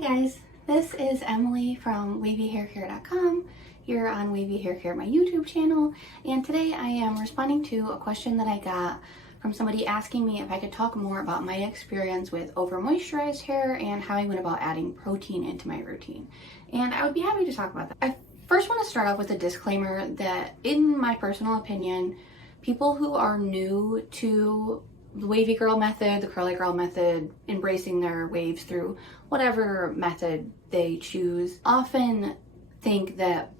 Hi guys, this is Emily from wavyhaircare.com here on Wavy Hair Care, my YouTube channel, and today I am responding to a question that I got from somebody asking me if I could talk more about my experience with over-moisturized hair and how I went about adding protein into my routine. And I would be happy to talk about that. I first want to start off with a disclaimer that in my personal opinion, people who are new to the wavy girl method, the curly girl method, embracing their waves through whatever method they choose, often think that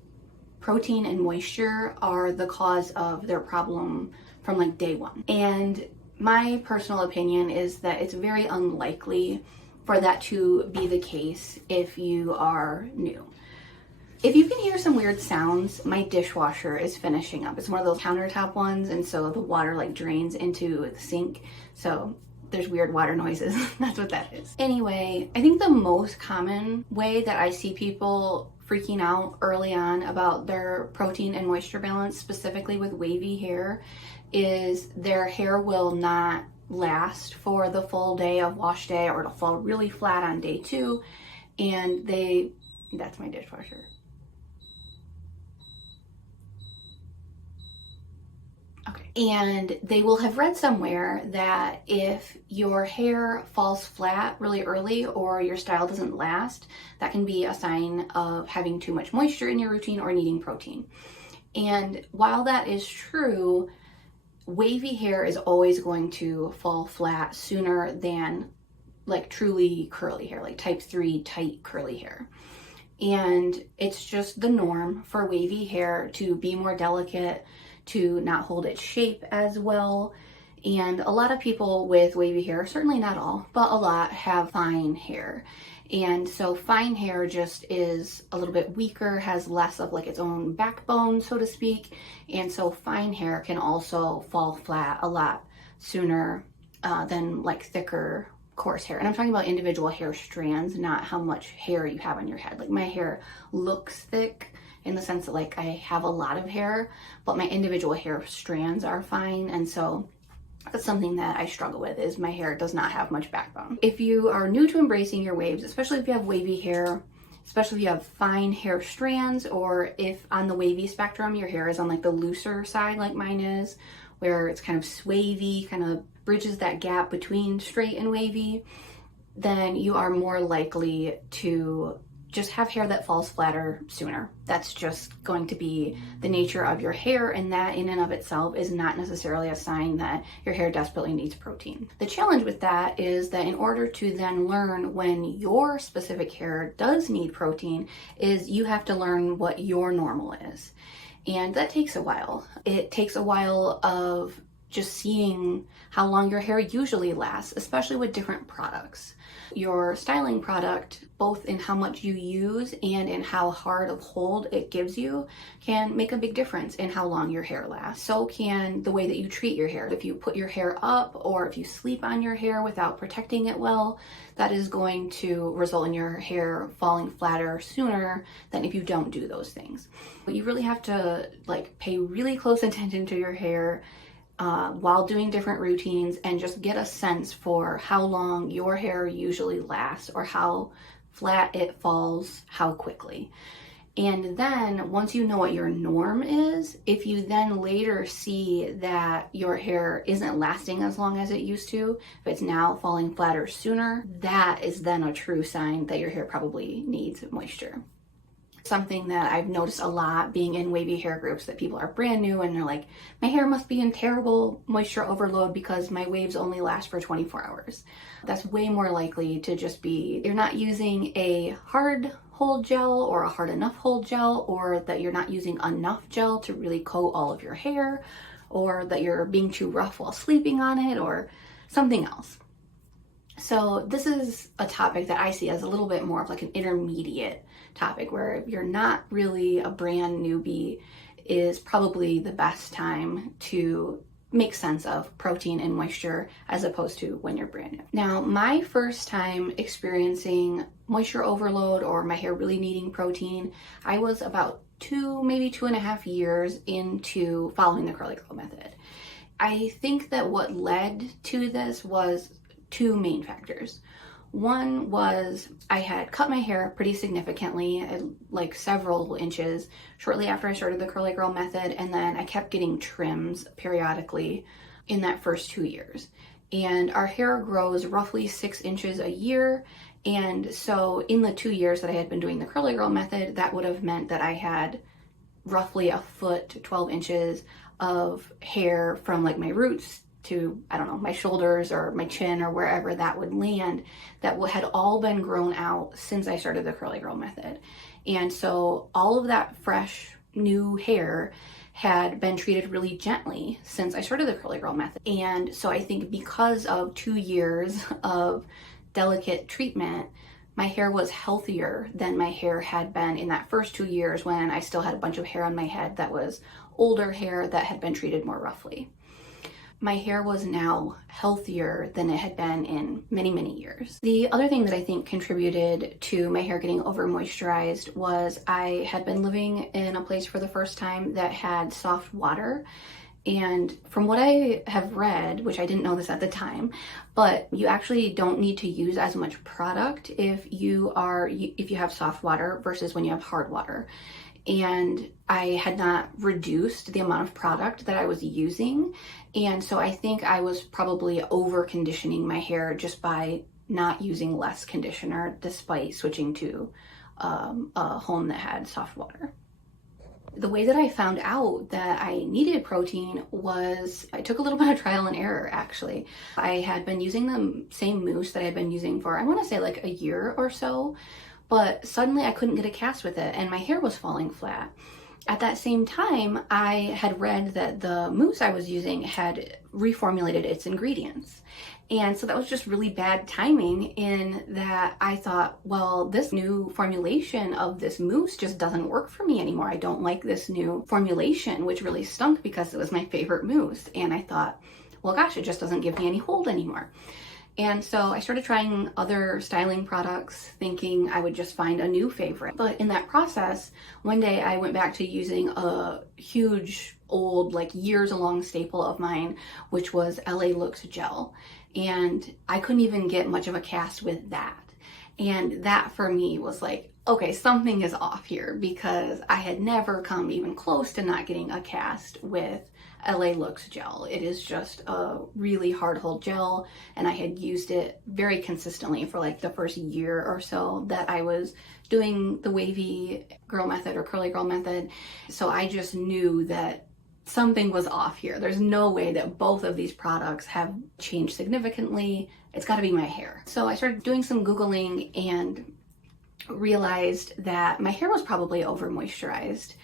protein and moisture are the cause of their problem from like day one. And my personal opinion is that it's very unlikely for that to be the case if you are new. If you can hear some weird sounds, my dishwasher is finishing up. It's one of those countertop ones, and so the water like drains into the sink. So there's weird water noises. That's what that is. Anyway, I think the most common way that I see people freaking out early on about their protein and moisture balance, specifically with wavy hair, is their hair will not last for the full day of wash day, or it'll fall really flat on day 2. And that's my dishwasher. And they will have read somewhere that if your hair falls flat really early or your style doesn't last, that can be a sign of having too much moisture in your routine or needing protein. And while that is true, wavy hair is always going to fall flat sooner than like truly curly hair, like type 3 tight curly hair. And it's just the norm for wavy hair to be more delicate, to not hold its shape as well. And a lot of people with wavy hair, certainly not all, but a lot, have fine hair. And so fine hair just is a little bit weaker, has less of like its own backbone, so to speak. And so fine hair can also fall flat a lot sooner than like thicker, coarse hair. And I'm talking about individual hair strands, not how much hair you have on your head. Like my hair looks thick in the sense that like I have a lot of hair, but my individual hair strands are fine. And so that's something that I struggle with, is my hair does not have much backbone. If you are new to embracing your waves, especially if you have wavy hair, especially if you have fine hair strands, or if on the wavy spectrum, your hair is on like the looser side like mine is, where it's kind of swavy, kind of bridges that gap between straight and wavy, then you are more likely to just have hair that falls flatter sooner. That's just going to be the nature of your hair, and that in and of itself is not necessarily a sign that your hair desperately needs protein. The challenge with that is that in order to then learn when your specific hair does need protein, is you have to learn what your normal is. And that takes a while. It takes a while of just seeing how long your hair usually lasts, especially with different products. Your styling product, both in how much you use and in how hard of hold it gives you, can make a big difference in how long your hair lasts. So can the way that you treat your hair. If you put your hair up, or if you sleep on your hair without protecting it well, that is going to result in your hair falling flatter sooner than if you don't do those things. But you really have to like pay really close attention to your hair while doing different routines, and just get a sense for how long your hair usually lasts, or how flat it falls, how quickly. And then once you know what your norm is, if you then later see that your hair isn't lasting as long as it used to, if it's now falling flatter sooner, that is then a true sign that your hair probably needs moisture. Something that I've noticed a lot being in wavy hair groups, that people are brand new and they're like, my hair must be in terrible moisture overload because my waves only last for 24 hours. That's way more likely to just be you're not using a hard hold gel or a hard enough hold gel, or that you're not using enough gel to really coat all of your hair, or that you're being too rough while sleeping on it, or something else. So this is a topic that I see as a little bit more of like an intermediate topic, where if you're not really a brand newbie, is probably the best time to make sense of protein and moisture, as opposed to when you're brand new. Now, my first time experiencing moisture overload or my hair really needing protein, I was about 2, maybe 2.5 years into following the curly girl method. I think that what led to this was 2 main factors. One was I had cut my hair pretty significantly, like several inches, shortly after I started the curly girl method, and then I kept getting trims periodically in that first 2 years. And our hair grows roughly 6 inches a year. And so in the 2 years that I had been doing the curly girl method, that would have meant that I had roughly a foot to 12 inches of hair from like my roots to, I don't know, my shoulders or my chin or wherever that would land, that had all been grown out since I started the curly girl method. And so all of that fresh new hair had been treated really gently since I started the curly girl method. And so I think because of 2 years of delicate treatment, my hair was healthier than my hair had been in that first 2 years when I still had a bunch of hair on my head that was older hair that had been treated more roughly. My hair was now healthier than it had been in many, many years. The other thing that I think contributed to my hair getting over moisturized was I had been living in a place for the first time that had soft water. And from what I have read, which I didn't know this at the time, but you actually don't need to use as much product if you have soft water versus when you have hard water. And I had not reduced the amount of product that I was using. And so I think I was probably over conditioning my hair just by not using less conditioner despite switching to a home that had soft water. The way that I found out that I needed protein was, I took a little bit of trial and error actually. I had been using the same mousse that I'd been using for, I want to say like a year or so, but suddenly I couldn't get a cast with it and my hair was falling flat. At that same time, I had read that the mousse I was using had reformulated its ingredients. And so that was just really bad timing in that I thought, well, this new formulation of this mousse just doesn't work for me anymore. I don't like this new formulation, which really stunk because it was my favorite mousse. And I thought, well, gosh, it just doesn't give me any hold anymore. And so I started trying other styling products thinking I would just find a new favorite. But in that process, one day I went back to using a huge old, like years long staple of mine, which was LA Looks gel. And I couldn't even get much of a cast with that. And that for me was like, okay, something is off here because I had never come even close to not getting a cast with LA Looks gel. It is just a really hard hold gel, and I had used it very consistently for like the first year or so that I was doing the wavy girl method or curly girl method. So I just knew that something was off here. There's no way that both of these products have changed significantly. It's got to be my hair. So I started doing some Googling and realized that my hair was probably over moisturized.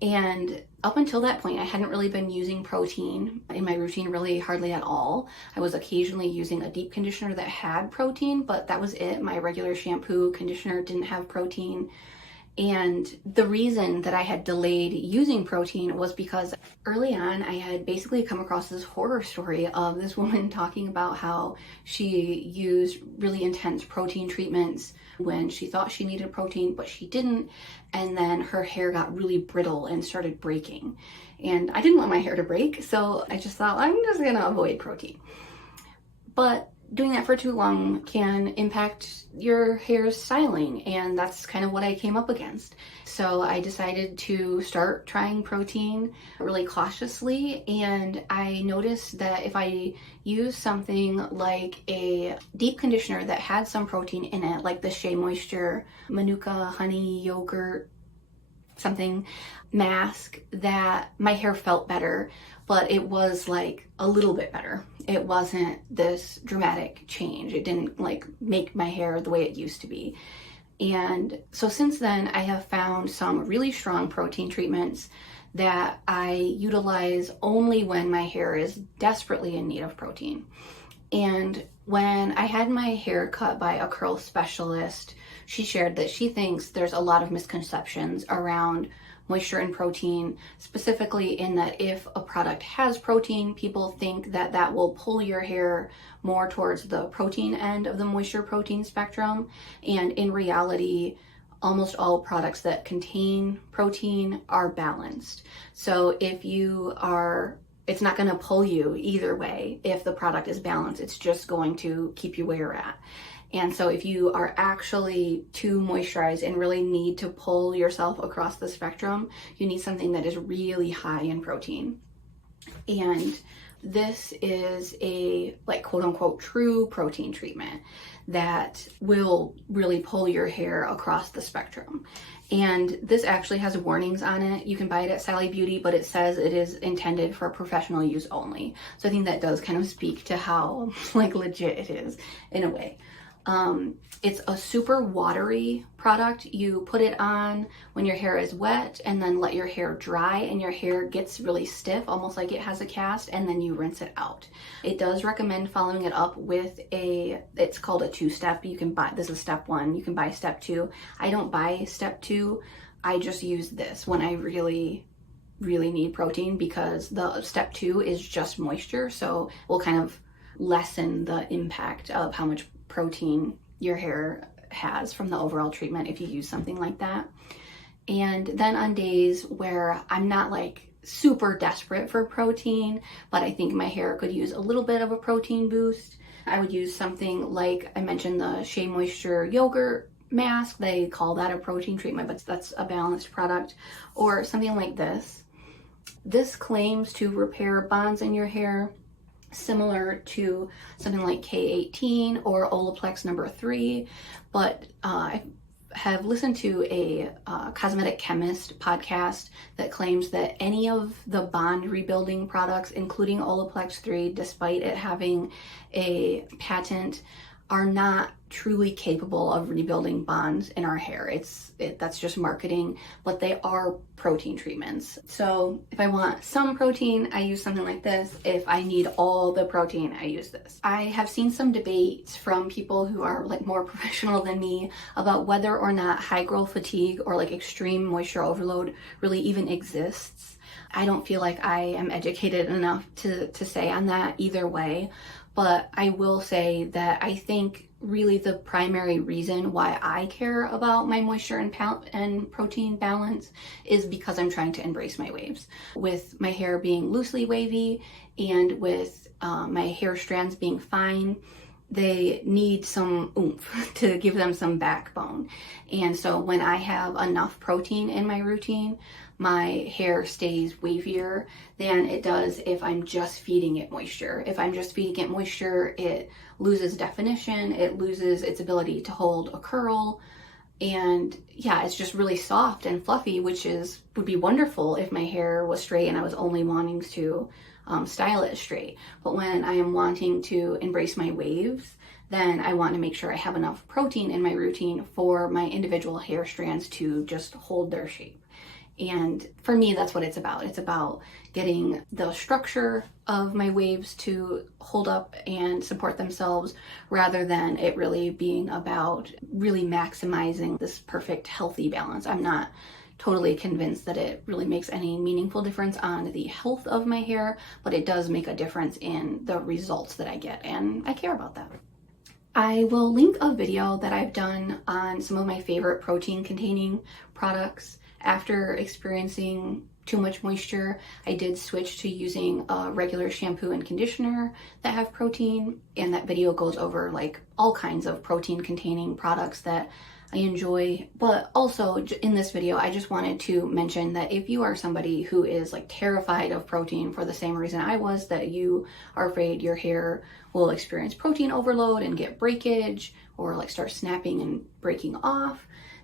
And up until that point, I hadn't really been using protein in my routine really hardly at all. I was occasionally using a deep conditioner that had protein, but that was it. My regular shampoo conditioner didn't have protein. And the reason that I had delayed using protein was because early on I had basically come across this horror story of this woman talking about how she used really intense protein treatments when she thought she needed protein, but she didn't. And then her hair got really brittle and started breaking. And I didn't want my hair to break, so I just thought, I'm just gonna avoid protein. But doing that for too long can impact your hair's styling, and that's kind of what I came up against. So I decided to start trying protein really cautiously, and I noticed that if I use something like a deep conditioner that had some protein in it, like the Shea Moisture Manuka honey yogurt something mask, that my hair felt better, but it was like a little bit better. It wasn't this dramatic change. It didn't like make my hair the way it used to be. And so since then, I have found some really strong protein treatments that I utilize only when my hair is desperately in need of protein. And when I had my hair cut by a curl specialist, she shared that she thinks there's a lot of misconceptions around moisture and protein, specifically in that if a product has protein, people think that that will pull your hair more towards the protein end of the moisture protein spectrum. And in reality, almost all products that contain protein are balanced. So if it's not going to pull you either way. If the product is balanced, it's just going to keep you where you're at. And so if you are actually too moisturized and really need to pull yourself across the spectrum, you need something that is really high in protein. And this is a like quote unquote true protein treatment that will really pull your hair across the spectrum. And this actually has warnings on it. You can buy it at Sally Beauty, but it says it is intended for professional use only. So I think that does kind of speak to how like legit it is in a way. It's a super watery product. You put it on when your hair is wet and then let your hair dry, and your hair gets really stiff, almost like it has a cast, and then you rinse it out. It does recommend following it up with it's called a 2-step. You can buy, this is step 1. You can buy step 2. I don't buy step 2. I just use this when I really need protein, because the step 2 is just moisture. So we'll kind of lessen the impact of how much protein your hair has from the overall treatment if you use something like that. And then on days where I'm not like super desperate for protein, but I think my hair could use a little bit of a protein boost, I would use something like I mentioned, the Shea Moisture yogurt mask. They call that a protein treatment, but that's a balanced product. Or something like this. This claims to repair bonds in your hair, similar to something like K18 or Olaplex number 3, but I have listened to a cosmetic chemist podcast that claims that any of the bond rebuilding products, including Olaplex 3, despite it having a patent, are not truly capable of rebuilding bonds in our hair. That's just marketing, but they are protein treatments. So if I want some protein, I use something like this. If I need all the protein, I use this. I have seen some debates from people who are like more professional than me about whether or not high growth fatigue or like extreme moisture overload really even exists. I don't feel like I am educated enough to say on that either way. But I will say that I think really the primary reason why I care about my moisture and protein balance is because I'm trying to embrace my waves. With my hair being loosely wavy and with my hair strands being fine, they need some oomph to give them some backbone. And so when I have enough protein in my routine, my hair stays wavier than it does if I'm just feeding it moisture. If I'm just feeding it moisture, it loses definition, it loses its ability to hold a curl, and yeah, it's just really soft and fluffy, which would be wonderful if my hair was straight and I was only wanting to style it straight. But when I am wanting to embrace my waves, then I want to make sure I have enough protein in my routine for my individual hair strands to just hold their shape. And for me, that's what it's about. It's about getting the structure of my waves to hold up and support themselves, rather than it really being about really maximizing this perfect healthy balance. I'm not totally convinced that it really makes any meaningful difference on the health of my hair, but it does make a difference in the results that I get, and I care about that. I will link a video that I've done on some of my favorite protein containing products. After experiencing too much moisture, I did switch to using a regular shampoo and conditioner that have protein, and that video goes over like all kinds of protein containing products that I enjoy. But also in this video, I just wanted to mention that if you are somebody who is like terrified of protein for the same reason I was, that you are afraid your hair will experience protein overload and get breakage or like start snapping and breaking off,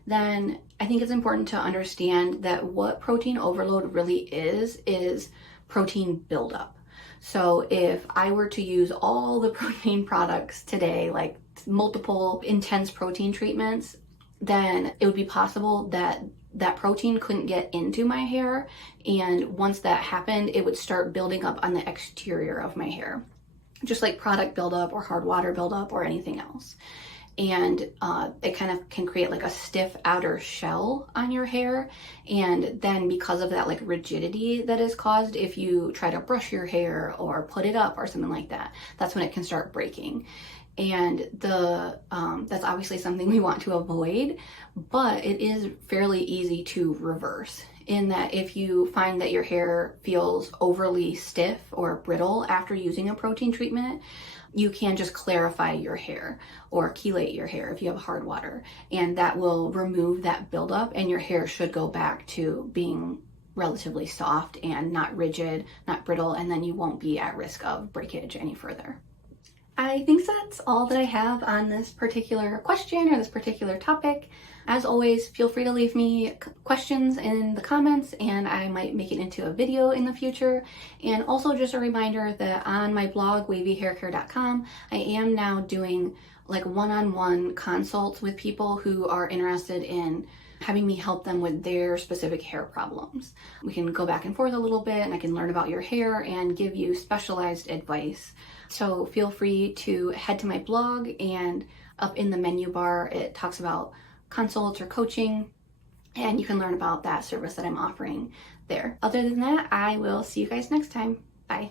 then I think it's important to understand that what protein overload really is protein buildup. So if I were to use all the protein products today, like multiple intense protein treatments, then it would be possible that that protein couldn't get into my hair. And once that happened, it would start building up on the exterior of my hair, just like product buildup or hard water buildup or anything else. And it kind of can create like a stiff outer shell on your hair. And then because of that like rigidity that is caused if you try to brush your hair or put it up or something like that, that's when it can start breaking. And that's obviously something we want to avoid, but it is fairly easy to reverse, in that if you find that your hair feels overly stiff or brittle after using a protein treatment, you can just clarify your hair or chelate your hair if you have hard water, and that will remove that buildup, and your hair should go back to being relatively soft and not rigid, not brittle, and then you won't be at risk of breakage any further. I think that's all that I have on this particular question or this particular topic. As always, feel free to leave me questions in the comments and I might make it into a video in the future. And also just a reminder that on my blog, wavyhaircare.com, I am now doing like one-on-one consults with people who are interested in having me help them with their specific hair problems. We can go back and forth a little bit and I can learn about your hair and give you specialized advice. So feel free to head to my blog, and up in the menu bar it talks about consults or coaching, and you can learn about that service that I'm offering there. Other than that, I will see you guys next time. Bye.